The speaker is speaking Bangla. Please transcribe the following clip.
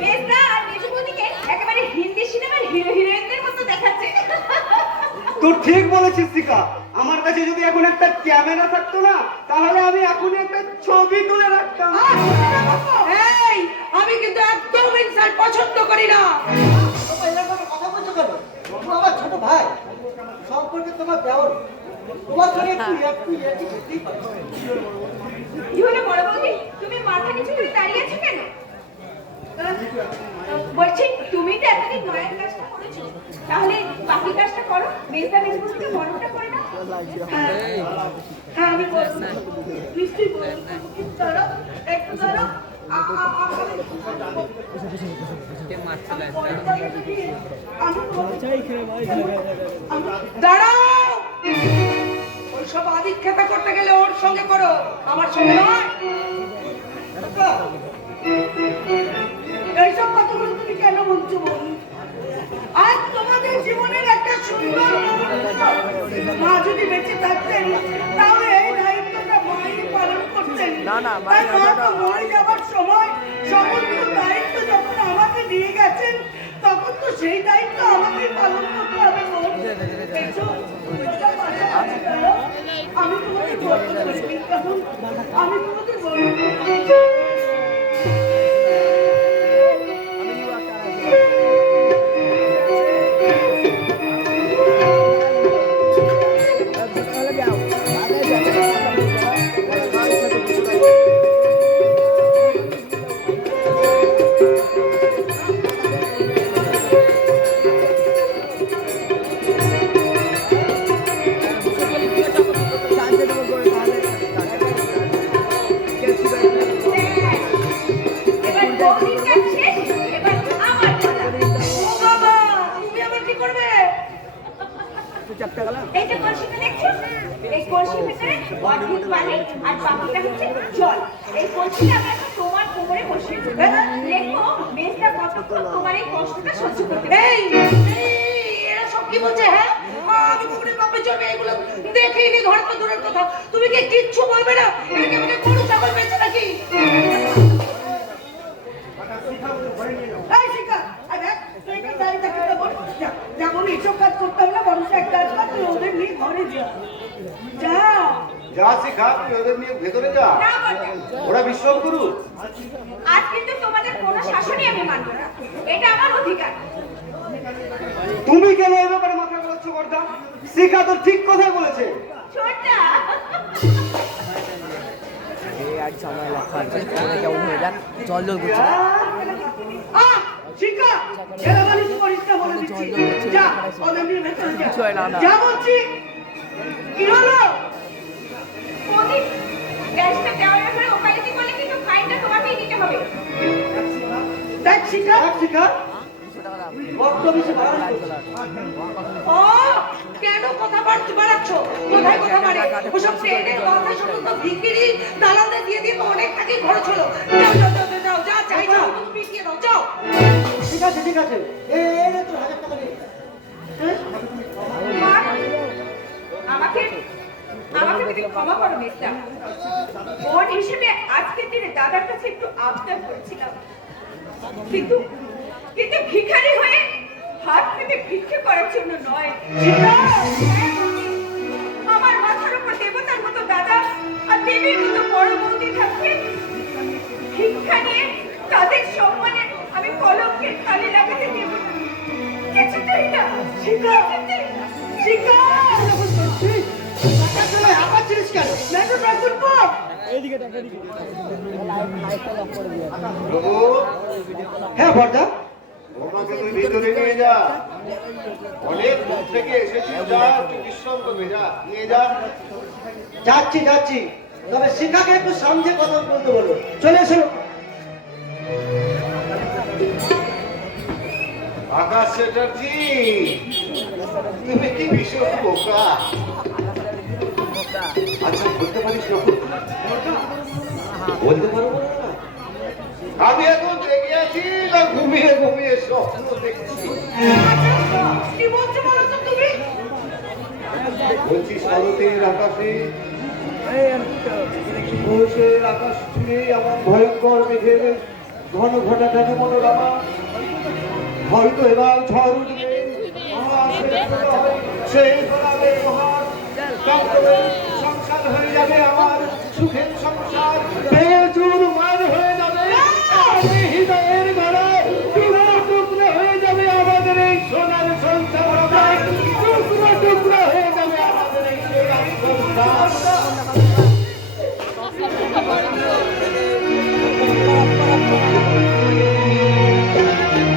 মেজদা আর মেজবুদিকে একেবারে হিন্দি সিনেমার হিরো হিরোইনদের মতো দেখাচ্ছে। তুই ঠিক বলেছিস শিখা, আমার কাছে যদি এখন একটা ক্যামেরা থাকতো না তাহলে আমি এখনই একটা ছবি তুলে রাখতাম। এই আমি কিন্তু একদম ইনসাল্ট পছন্দ করি না। কথা বলছো কেন? আমার ছোট ভাই সম্পর্কে তোমার দেওয়ার তোমার সঙ্গে একটু কি হলো বড় বৌদি, তুমি মাথা নিচু করে দাঁড়িয়ে আছো কেন? বলছি তুমি তো এতদিন মায়ের কাজটা করেছো, তাহলে বাকি কাজটা করো। মেজদা মেজবুদিকে বড়টা করে দাও। হ্যাঁ আমি বলবো, নিশ্চয়ই বলবো। দাঁড়াও, একটু দাঁড়াও। দাঁড়াও, ওইসব আদিক্ষেতা করতে গেলে ওর সঙ্গে করো, আমার সঙ্গে নয়। এইসব কথাগুলো তুমি কেন বলছো বল? আজ তোমাদের জীবনের একটা সুন্দর মা যদি বেঁচে থাকতেন তাহলে এই দায়িত্বটা মাই পালন করতেন। তাই মা তো মরে যাবার সময় সমস্ত দায়িত্ব যখন আমাকে দিয়ে গেছেন তখন তো সেই দায়িত্ব আমাকে পালন করতে হবে। আমি তোমাদের বলতে পারি, কারণ আমি তোমাদের বলতে এই যে কলসিটা দেখছো, এই কলসির ভিতরে অদ্ভুত পানি আর বাকিটা হচ্ছে জল। এই কলসিটা আমরা এখন তোমার কোমরে বসিয়ে দেবো। দেখো মেজদা কতক্ষণ তোমার এই কষ্টটা সহ্য করতে পারে। এরা সব কি বলছে? হ্যাঁ, আমি কখনো বাপের জন্য এগুলো দেখিনি, ঘরে তো দূরের কথা। তুমি কি কিচ্ছু বলবে না? এটাকে আমাকে গরু ছাগল বেঁচে নাকি? এই শিখা, তুই এখানে দাঁড়িয়ে থাকতে বল। যেমন এইসব কাজ করতাম না, বরং এক কাজ কর, তুই ওদের নিয়ে ঘরে যা। যা যা শিখা, তুই ওদের নিয়ে ভেতরে যা, ওরা বিশ্বাস করু। আজ কিন্তু তোমাদের কোনো শাসনই আমি মানব না, এটা আমার অধিকার। তুমি কেন এই ব্যাপারে মাথা ঘোরাচ্ছ বর্দা? শিখা তো ঠিক কথাই বলেছে। ছোটটা জল জল করছে। শিখা, এলাবানি করিস না বলে দিচ্ছি। যা, ওদের নিয়ে ভেতরে যা। যা বলছি। কি হলো? বৌদি, গ্যাসটা দেওয়ার ব্যাপারে ওকালতি করলে কিন্তু ফাইনটা তোমাকেই দিতে হবে। দেখ শিখা, শিখা বড্ড বেশি বাড়াবাড়ি করছিস। ও কেন কথা বাড়াচ্ছ? কোথায় কথা বাড়ে? ওসব ট্রেনের কথা শুনে তো ভিখিরি দালালদের দিয়ে দিয়ে তো অনেক টাকাই খরচ হলো। যাও যাও যাও যাও, যা চাইছো তুমি পিটিয়ে দাও, যাও। ঠিক আছে ঠিক আছে, এই নে তোর 1000 টাকা নে। মা, আমাকে তুমি ক্ষমা করো মেজদা। বোন হিসেবে আজকের দিনে দাদার কাছে একটু আবদার করেছিলাম, কিন্তু ভিখারি হয়ে হাত পেতে ভিক্ষে করার জন্য নয়। আমার মাথার উপর দেবতার মতো দাদা আর দেবীর মতো বড় বৌদি থাকবে, ভিক্ষা নিয়ে তাদের সম্মানে আমি কলঙ্কের থালি লাগাতে দেব না, কিছুতেই না। শিখা, শিখা, টাকা চলে আবার জিনিস কেন? মেট্রো ট্রান্সপোর্ট পর। হ্যাঁ বর্দা, ওনাকে তুই ভিতরে নিয়ে যা, অনেক দূর থেকে এসেছিস, যা তুই বিশ্রাম করবি, যা নিয়ে যা। যাচ্ছি যাচ্ছি, তবে শিখাকে একটু সমঝে কথা বলতে বলো। চলে এসো। আকাশ চ্যাটার্জি, তুমি কি ভীষণ বোকা। আচ্ছা বলতে পারিস যখন বলতে পারবো না। আমি এখন জেগে আছি না ঘুমিয়ে ঘুমিয়ে স্বপ্ন দেখছি। কি বলছো বলো তো তুমি? বলছি শরতের আকাশে ঘোষের আকাশ জুড়ে আমার ভয়ঙ্কর মেঘের ঘন ঘটাটা মনোরমা হয়তো এবার ঝড় উঠবে সেই ফলাবে মহান সংসার হয়ে যাবে আমার